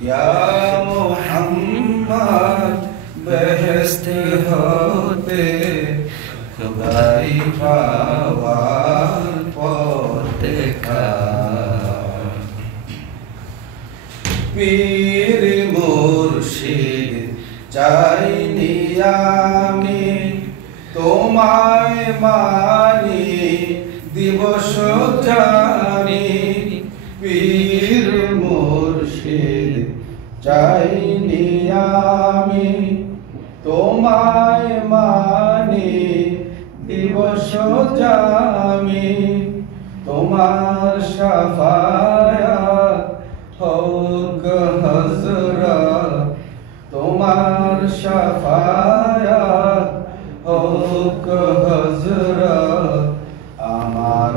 या मोहम्मद बेहेश्त होते खुदाई पावार पथ देखा पीर मुर्शिद चाइनी आमी তোমায় মানি দিবস জানি পীর মুর্শিদ চাইনি আমি তোমায় মানি দিবস জানি তোমার শাফায়াত হোক হযরত তোমার শাফায়াত হোক হযরত আমার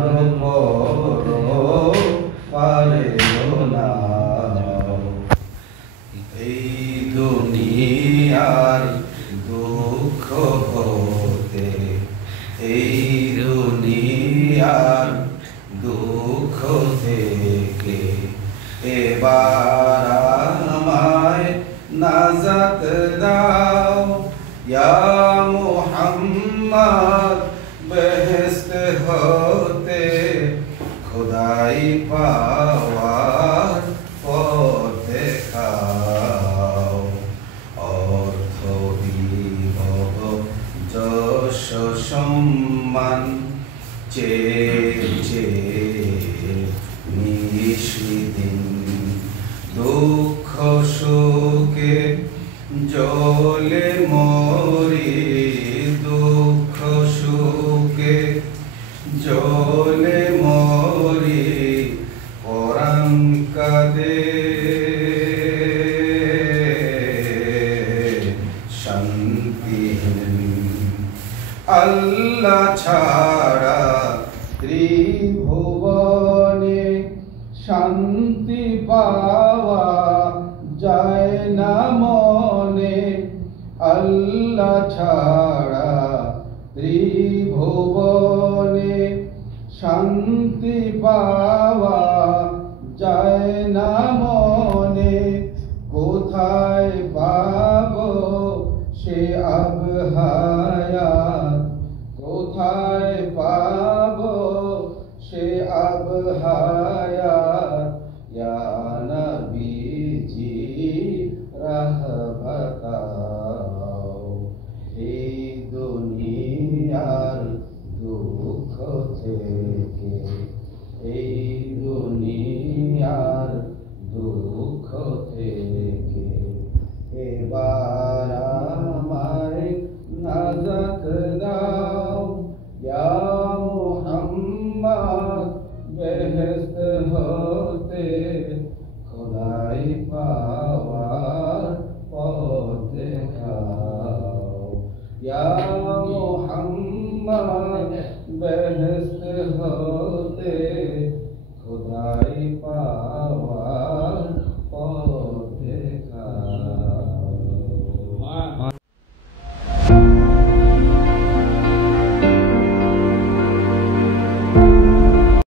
পারেও না এই দুনিয়ার দুঃখ হতে এই দুনিয়ার দুঃখ থেকে এবার আমায় নাজাত দাও ইয়া মুহাম্মদ বেহেশত হতে খুদাই পাওয়ার পথ দেখাও অর্থ বিভব যশ সম্মান চেয়ে নিশিদিন দুঃখ সুখে জলে মরি দুঃখ সুখে জলে মরি পরাণ কাঁদে শান্তিহীন আল্লাহ ছাড়া ত্রিভুবনে শান্তি পাওয়া যায় না মনে আল্লাহ ছাড়া ত্রিভুবনে শান্তি পাওয়া যায় না মনে কোথায় পাবো সে আবহায়াত কোথায় পাবো সে আবহায়াত ইয়া নবীজি রাহ বাতাও এই দুনিয়ার দুঃখ থেকে এই দুনিয়ার দুঃখ থেকে এবার আমায় নাজাত দাও ইয়া মুহাম্মদ বেহেশত হতে খুদাই পাওয়ার পথ দেখাও ইয়া মুহাম্মদ বেহেশত